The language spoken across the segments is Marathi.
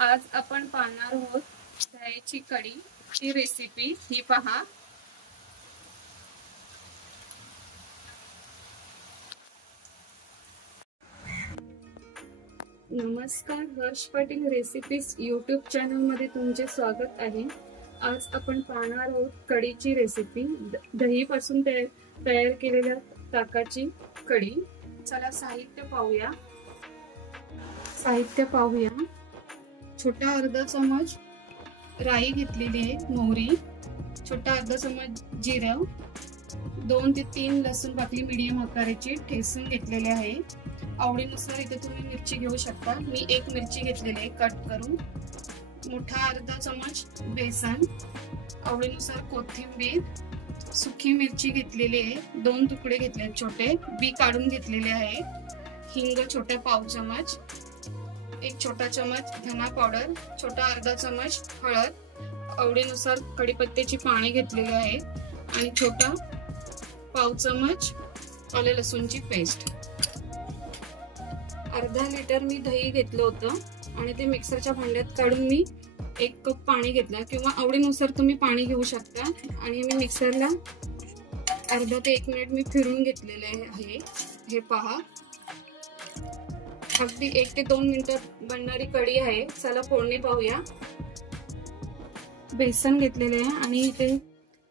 आज आपण पाहणार आहोत दह्याची कढी ची रेसिपी। ही पहा। नमस्कार, Harsh Patil recipes YouTube channel मध्ये तुमचे स्वागत आहे। आज आपण पाहणार आहोत कढीची रेसिपी, दही पासून तयार केलेल्या ताकाची कढी। चला साहित्य पाहूया। छोटा अर्धा चमच राई घेतलेली आहे, मोहरी, छोटा अर्धा चमच जिरं, 2 ते 3 लसूण पाकळी मीडियम आकाराची ठेचून घेतलेले आहे। आवडीनुसार इथे तुम्ही मिरची घेऊ शकता। मी 1 मिरची घेतलेली आहे कट करून। मोठा अर्धा चमच बेसन, आवडीनुसार कोथिंबीर, सुकी मिरची घेतलेली आहे, 2 तुकडे घेतले छोटे, बी काढून घेतलेले आहे। हिंग छोटा पाव चमच, 1 छोटा चमच धना पावडर, छोटा अर्धा चमच हळद, आवडीनुसार कढीपत्त्याची पाने घेतलेली आहे आणि छोटा पाव चमच आले लसूणची पेस्ट। अर्धा लिटर मी दही घेतलं होतं आणि ते मिक्सरच्या भांड्यात काढून मी 1 कप पाणी घेतलं, किंवा आवडीनुसार तुम्ही पाणी घेऊ शकता। आणि मी मिक्सरला अर्धा ते 1 मिनिट मी फिरून घेतलेले आहे। हे पहा, अगदी 1 ते 2 मिनिटात बनणारी कढी आहे। चला फोडणी पाहूया। बेसन घेतलेले आहे आणि इथे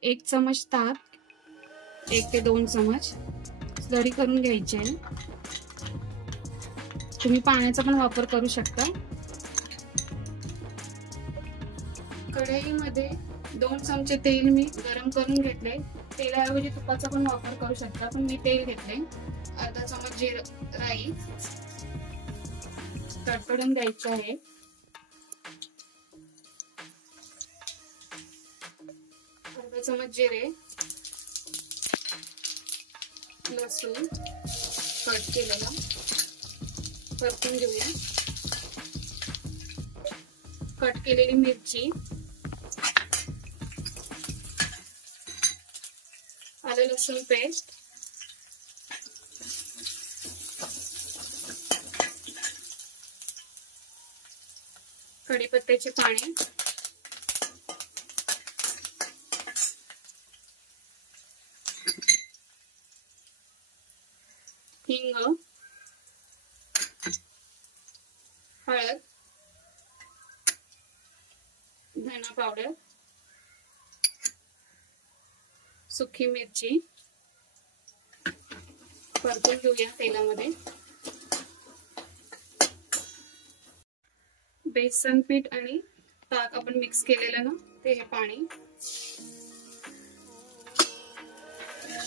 1 चमच ताक, 1 ते 2 चमच स्लरी करून घ्यायची आहे। तुम्ही पाण्याचा पण वापर करू शकता। कढईमध्ये 2 चमचे तेल मी गरम करून घेतले। तेलाऐवजी तुपाचा पण वापर करू शकता, पण मी तेल घेतले। अर्धा चमच राई तडतडून द्यायचं आहे। अर्धा चमच जिरे, लसूण कट केलेला परतून घेऊया। कट केलेली मिरची, आलं लसूण पेस्ट, कढीपत्त्याची पाने, हिंग, हळद, धना पावडर, सुकी मिरची परतून घेऊया तेलामध्ये। बेसन पीठ आणि ताक आपण मिक्स केलेलं ना, ते हे पाणी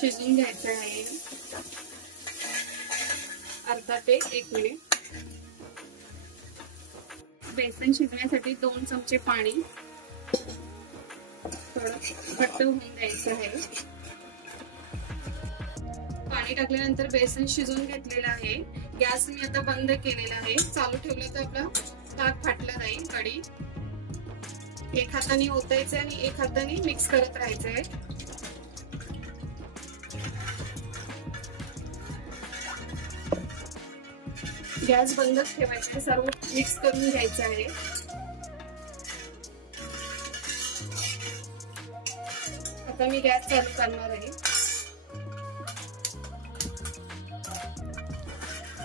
शिजून घ्यायचं आहे अर्धा ते 1 मिनिट। बेसन शिजण्यासाठी 2 चमचे पाणी थोडं घट्ट होऊन द्यायचं आहे। पाणी टाकल्यानंतर बेसन शिजून घेतलेलं आहे। गॅस मी आता बंद केलेला आहे। चालू ठेवलं तर आपला ताक फाटलं जाईल। कढी 1 हाताने ओतायचं आणि 1 हाताने मिक्स करत राहायचंय। गॅस बंदच ठेवायचा आहे, सर्व मिक्स करून घ्यायचं आहे। आता मी गॅस चालू करणार आहे।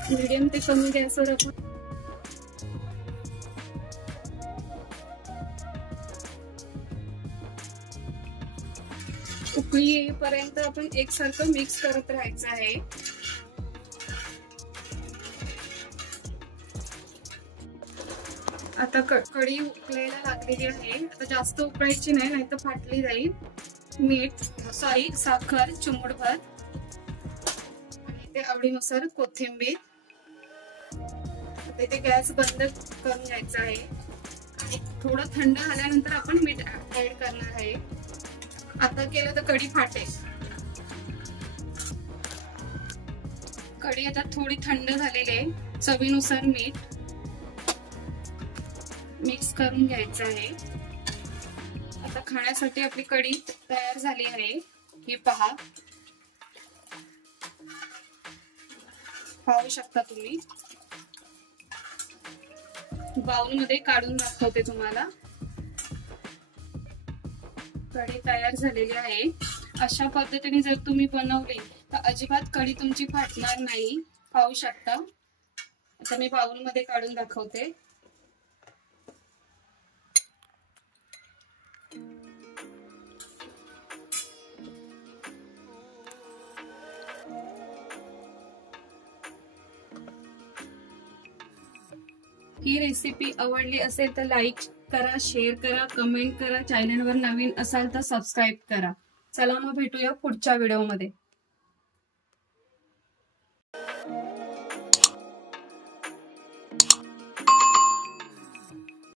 मीडियम ते कमी गॅसवर आपण उकळी येईपर्यंत आपण एकसारखं मिक्स करत राहायचं आहे। आता कढी उकळायला लागलेली आहे। आता जास्त उकळायची नाही, नाहीतर फाटली जाईल। मीठ, साखर चिमूटभर आणि ते आवडीनुसार कोथिंबीर। इथे गॅस बंद करून घ्यायचा आहे आणि थोडं थंड झाल्यानंतर आपण मीठ ऍड करणार आहे। आता केलं तर कढी फाटेल। कढी आता थोडी थंड झालेली आहे। चवीनुसार मीठ मिक्स करून घ्यायचं आहे। आता खाण्यासाठी आपली कढी तयार झाली आहे। ही पहा, पाहू शकता तुम्ही। बाउल मध्ये काढून दाखवते तुम्हाला। कढी तयार झालेली आहे। अशा पद्धतीने जर तुम्ही बनवली तर अजिबात कढी तुमची फाटणार नाही। पाहू शकता। आता मी बाउल मध्ये काढून दाखवते। ही रेसिपी आवडली असेल तर लाईक करा, शेअर करा, कमेंट करा। चॅनलवर नवीन असाल तर सबस्क्राईब करा। चला मग भेटूया पुढच्या व्हिडिओमध्ये।